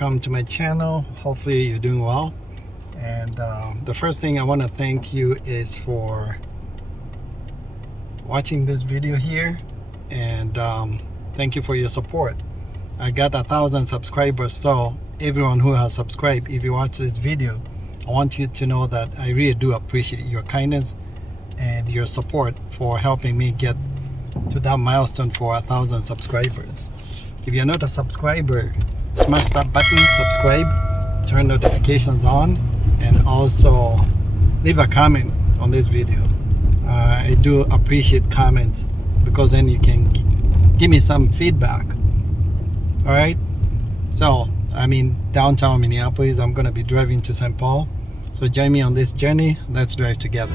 welcome to my channel. Hopefully you're doing well. And the first thing I want to thank you is for watching this video here, and thank you for your support. I got 1,000 subscribers, so everyone who has subscribed, if you watch this video, I want you to know that I really do appreciate your kindness and your support for helping me get to that milestone for 1,000 subscribers. If you're not a subscriber, smash that button, subscribe, turn notifications on, and also leave a comment on this video. I do appreciate comments because then you can give me some feedback. All right, so I'm in downtown Minneapolis. I'm gonna be driving to St. Paul, so join me on this journey. Let's drive together.